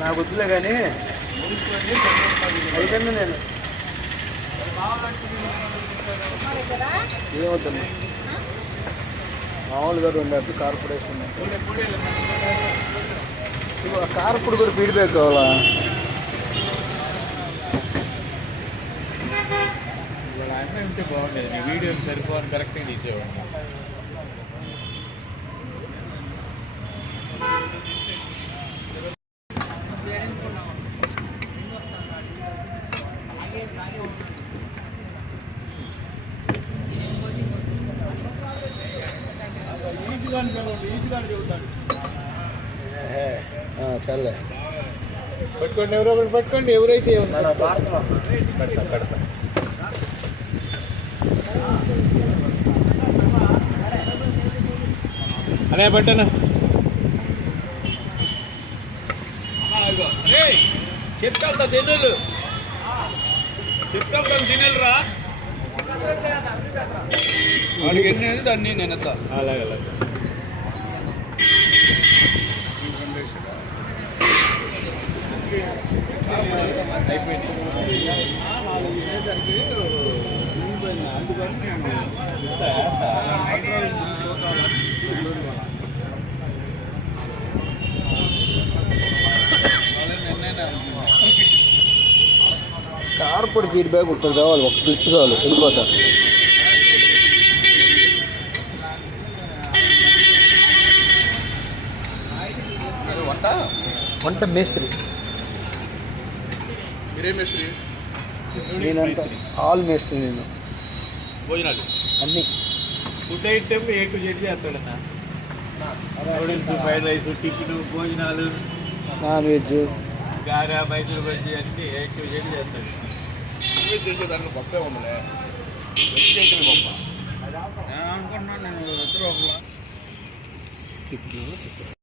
నాకు వద్దులే కానీ అయితే నేను. ఏమవుతున్నా మామూలుగా రెండు అట్లు కార్పొరేషన్ కార్పొరేట్ కూడా ఫీడ్బ్యాక్ కావాలా? అన్నీ ఉంటే బాగుండేది నీ వీడియో సరిపోని కరెక్ట్గా తీసేవాడిని చల్లే పట్టుకోండి ఎవరో ఒకటి పట్టుకోండి ఎవరైతే ఉన్నారో పెడతా పెడతా అదే పట్టను చెప్తా తినలు చెప్తా తినలు రా వాడికి ఎన్ని దాన్ని నేను ఎత్తా అలాగే అలాగే. కార్పొడి ఫీడ్బ్యాక్ ఒకటి కావాలి ఒక క్లిప్ చాలు వెళ్ళిపోతా. వంట వంట మేస్త్రి. మీరేం మేస్త్రి? నేనంత ఆల్ మేస్త్రి నేను. భోజనాలు? అన్నీ. Food item A to Z చేస్తాడన్నా. Noodles fried rice tiffin భోజనాలు. Non veg. గారా మైసూర్ బజ్జీ అన్ని ఏ టు జెడ్ చేస్తాడు. దాంట్లో గొప్పే ఉండలే చేయటమే గొప్ప అనుకుంటున్నాను నేను ఇద్దరు